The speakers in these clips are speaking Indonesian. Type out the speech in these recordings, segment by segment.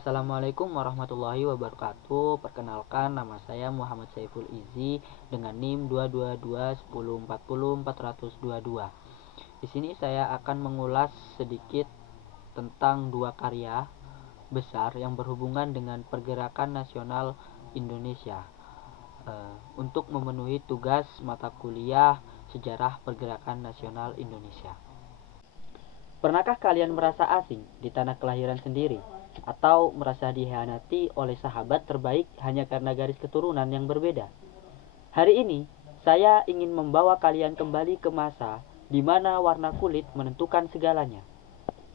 Assalamualaikum warahmatullahi wabarakatuh. Perkenalkan, nama saya Muhammad Saiful Izi dengan NIM 22210404022. Di sini saya akan mengulas sedikit tentang dua karya besar yang berhubungan dengan pergerakan nasional Indonesia untuk memenuhi tugas mata kuliah Sejarah Pergerakan Nasional Indonesia. Pernahkah kalian merasa asing di tanah kelahiran sendiri? Atau merasa dikhianati oleh sahabat terbaik hanya karena garis keturunan yang berbeda? Hari ini, saya ingin membawa kalian kembali ke masa di mana warna kulit menentukan segalanya.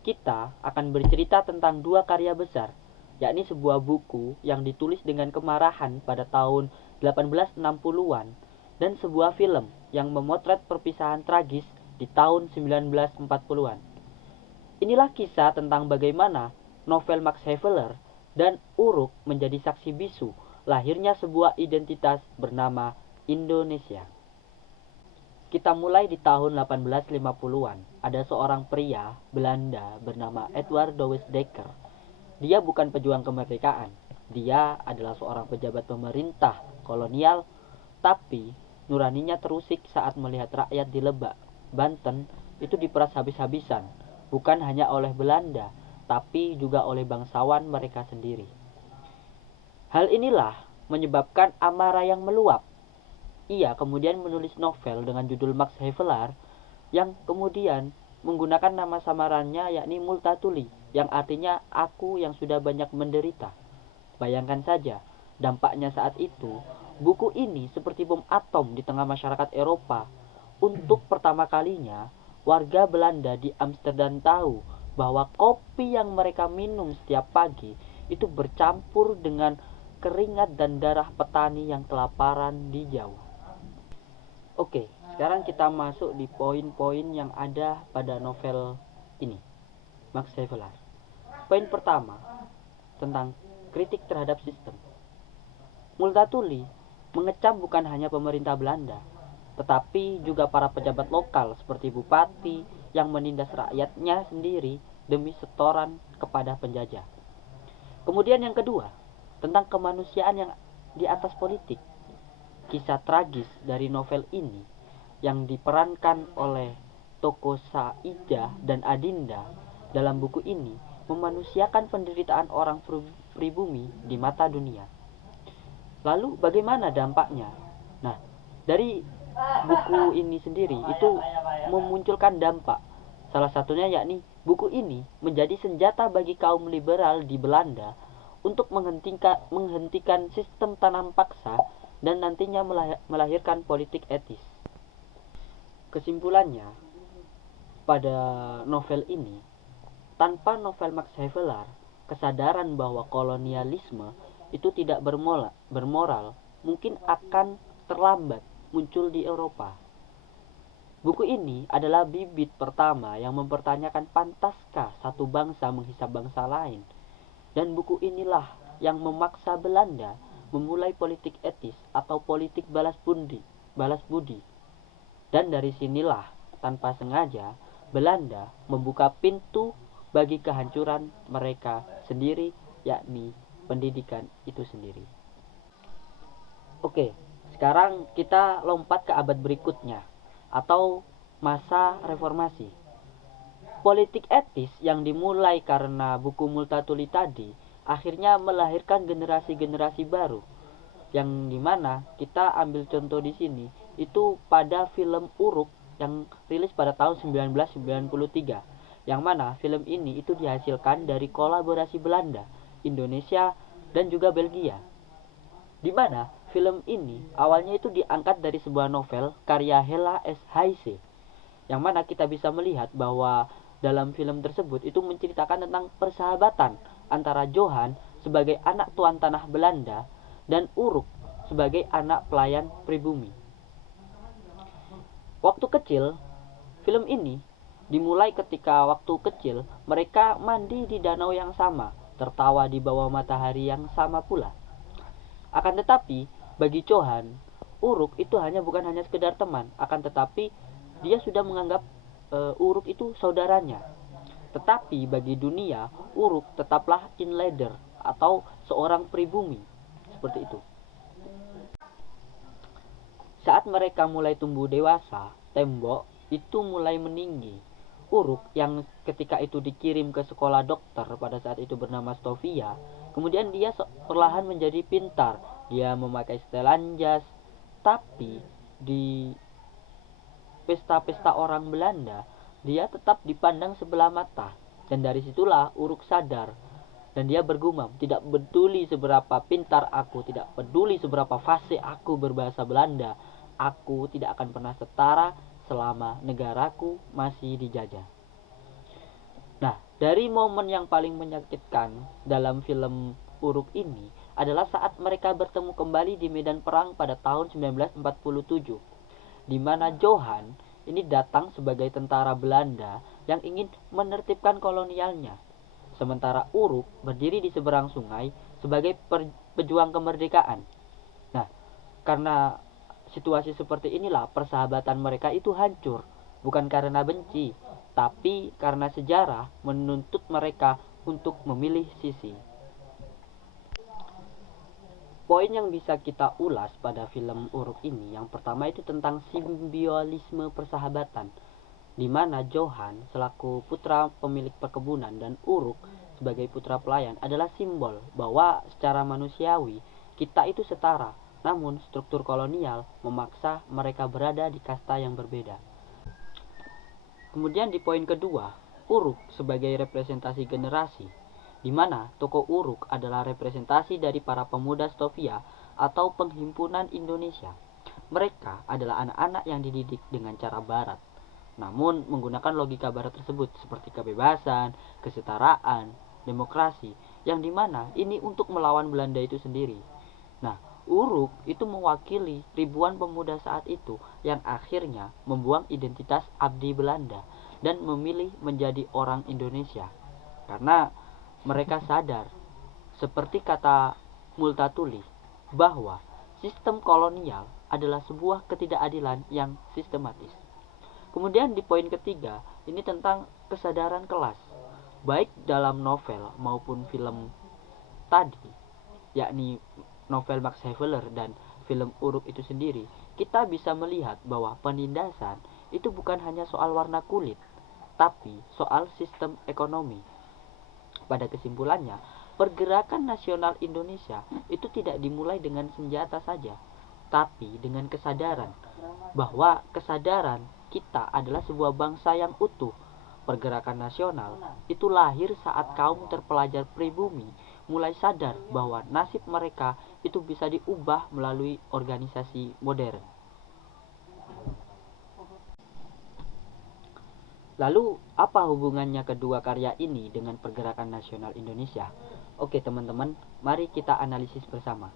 Kita akan bercerita tentang dua karya besar, yakni sebuah buku yang ditulis dengan kemarahan pada tahun 1860-an dan sebuah film yang memotret perpisahan tragis di tahun 1940-an. Inilah kisah tentang bagaimana novel Max Havelaar dan Uruk menjadi saksi bisu lahirnya sebuah identitas bernama Indonesia. Kita mulai di tahun 1850-an. Ada seorang pria Belanda bernama Edward Douwes Dekker. Dia bukan pejuang kemerdekaan. Dia adalah seorang pejabat pemerintah kolonial, tapi nuraninya terusik saat melihat rakyat di Lebak, Banten itu diperas habis-habisan, bukan hanya oleh Belanda, tapi juga oleh bangsawan mereka sendiri. Hal inilah menyebabkan amarah yang meluap. Ia kemudian menulis novel dengan judul Max Havelaar yang kemudian menggunakan nama samarannya yakni Multatuli, yang artinya aku yang sudah banyak menderita. Bayangkan saja, dampaknya saat itu, buku ini seperti bom atom di tengah masyarakat Eropa. Untuk pertama kalinya, warga Belanda di Amsterdam tahu bahwa kopi yang mereka minum setiap pagi itu bercampur dengan keringat dan darah petani yang kelaparan di jauh. Oke, sekarang kita masuk di poin-poin yang ada pada novel ini, Max Havelaar. Poin pertama, tentang kritik terhadap sistem. Multatuli mengecam bukan hanya pemerintah Belanda, tetapi juga para pejabat lokal seperti bupati yang menindas rakyatnya sendiri demi setoran kepada penjajah. Kemudian yang kedua, tentang kemanusiaan yang di atas politik. Kisah tragis dari novel ini yang diperankan oleh Toko Saija dan Adinda dalam buku ini memanusiakan penderitaan orang pribumi di mata dunia. Lalu bagaimana dampaknya? Nah, dari buku ini sendiri itu memunculkan dampak. Salah satunya yakni buku ini menjadi senjata bagi kaum liberal di Belanda untuk menghentikan sistem tanam paksa dan nantinya melahirkan politik etis. Kesimpulannya, pada novel ini, tanpa novel Max Havelaar, kesadaran bahwa kolonialisme itu tidak bermoral mungkin akan terlambat muncul di Eropa. Buku ini adalah bibit pertama yang mempertanyakan pantaskah satu bangsa menghisap bangsa lain. Dan buku inilah yang memaksa Belanda memulai politik etis atau politik balas budi. Dan dari sinilah tanpa sengaja Belanda membuka pintu bagi kehancuran mereka sendiri, yakni pendidikan itu sendiri. Oke, sekarang kita lompat ke abad berikutnya atau masa reformasi. Politik etis yang dimulai karena buku Multatuli tadi akhirnya melahirkan generasi-generasi baru, yang dimana kita ambil contoh di sini itu pada film Uruk yang rilis pada tahun 1993, yang mana film ini itu dihasilkan dari kolaborasi Belanda, Indonesia, dan juga Belgia. Di mana film ini awalnya itu diangkat dari sebuah novel karya Hella S. Heise, yang mana kita bisa melihat bahwa dalam film tersebut itu menceritakan tentang persahabatan antara Johan sebagai anak tuan tanah Belanda dan Uruk sebagai anak pelayan pribumi. Waktu kecil, film ini dimulai ketika waktu kecil mereka mandi di danau yang sama, tertawa di bawah matahari yang sama pula. Akan tetapi, bagi Johan, Uruk itu bukan hanya sekedar teman, akan tetapi dia sudah menganggap Uruk itu saudaranya. Tetapi bagi dunia, Uruk tetaplah inlander atau seorang pribumi. Seperti itu. Saat mereka mulai tumbuh dewasa, tembok itu mulai meninggi. Uruk yang ketika itu dikirim ke sekolah dokter pada saat itu bernama Stovia, kemudian dia perlahan menjadi pintar. Dia memakai setelan jas, tapi di pesta-pesta orang Belanda, dia tetap dipandang sebelah mata. Dan dari situlah Uruk sadar. Dan dia bergumam, tidak peduli seberapa pintar aku, tidak peduli seberapa fasih aku berbahasa Belanda, aku tidak akan pernah setara selama negaraku masih dijajah. Nah, dari momen yang paling menyakitkan dalam film Uruk ini adalah saat mereka bertemu kembali di medan perang pada tahun 1947, di mana Johan ini datang sebagai tentara Belanda yang ingin menertibkan kolonialnya. Sementara Uruk berdiri di seberang sungai sebagai pejuang kemerdekaan. Nah, karena situasi seperti inilah persahabatan mereka itu hancur. Bukan karena benci, tapi karena sejarah menuntut mereka untuk memilih sisi. Poin yang bisa kita ulas pada film Uruk ini, yang pertama itu tentang simbiolisme persahabatan, di mana Johan selaku putra pemilik perkebunan dan Uruk sebagai putra pelayan adalah simbol bahwa secara manusiawi kita itu setara, namun struktur kolonial memaksa mereka berada di kasta yang berbeda. Kemudian di poin kedua, Uruk sebagai representasi generasi, di mana tokoh Uruk adalah representasi dari para pemuda Stovia atau penghimpunan Indonesia. Mereka adalah anak-anak yang dididik dengan cara barat, namun menggunakan logika barat tersebut seperti kebebasan, kesetaraan, demokrasi, yang dimana ini untuk melawan Belanda itu sendiri. Nah, Uruk itu mewakili ribuan pemuda saat itu yang akhirnya membuang identitas abdi Belanda dan memilih menjadi orang Indonesia. Karena mereka sadar, seperti kata Multatuli, bahwa sistem kolonial adalah sebuah ketidakadilan yang sistematis. Kemudian di poin ketiga, ini tentang kesadaran kelas. Baik dalam novel maupun film tadi, yakni novel Max Havelaar dan film Uruk itu sendiri, kita bisa melihat bahwa penindasan itu bukan hanya soal warna kulit, tapi soal sistem ekonomi. Pada kesimpulannya, pergerakan nasional Indonesia itu tidak dimulai dengan senjata saja, tapi dengan kesadaran bahwa kesadaran kita adalah sebuah bangsa yang utuh. Pergerakan nasional itu lahir saat kaum terpelajar pribumi mulai sadar bahwa nasib mereka itu bisa diubah melalui organisasi modern. Lalu, apa hubungannya kedua karya ini dengan pergerakan nasional Indonesia? Oke teman-teman, mari kita analisis bersama.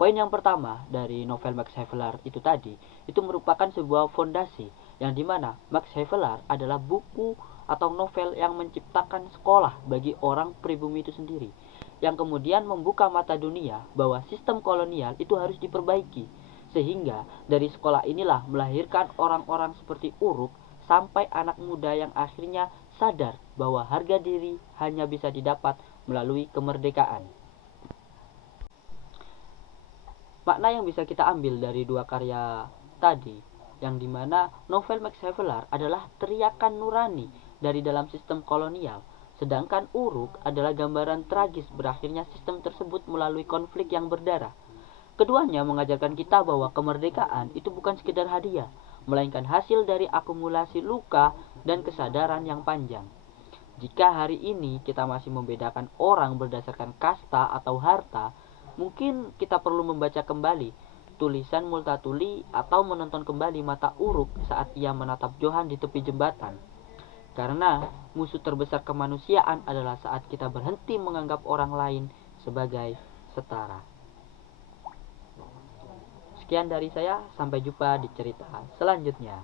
Poin yang pertama dari novel Max Havelaar itu tadi, itu merupakan sebuah fondasi yang dimana Max Havelaar adalah buku atau novel yang menciptakan sekolah bagi orang pribumi itu sendiri, yang kemudian membuka mata dunia bahwa sistem kolonial itu harus diperbaiki, sehingga dari sekolah inilah melahirkan orang-orang seperti Uruk sampai anak muda yang akhirnya sadar bahwa harga diri hanya bisa didapat melalui kemerdekaan. Makna yang bisa kita ambil dari dua karya tadi, yang dimana novel Max Havelaar adalah teriakan nurani dari dalam sistem kolonial, sedangkan Uruk adalah gambaran tragis berakhirnya sistem tersebut melalui konflik yang berdarah. Keduanya mengajarkan kita bahwa kemerdekaan itu bukan sekedar hadiah, melainkan hasil dari akumulasi luka dan kesadaran yang panjang. Jika hari ini kita masih membedakan orang berdasarkan kasta atau harta, mungkin kita perlu membaca kembali tulisan Multatuli atau menonton kembali mata Uruk saat ia menatap Johan di tepi jembatan. Karena musuh terbesar kemanusiaan adalah saat kita berhenti menganggap orang lain sebagai setara. Sekian dari saya, sampai jumpa di cerita selanjutnya.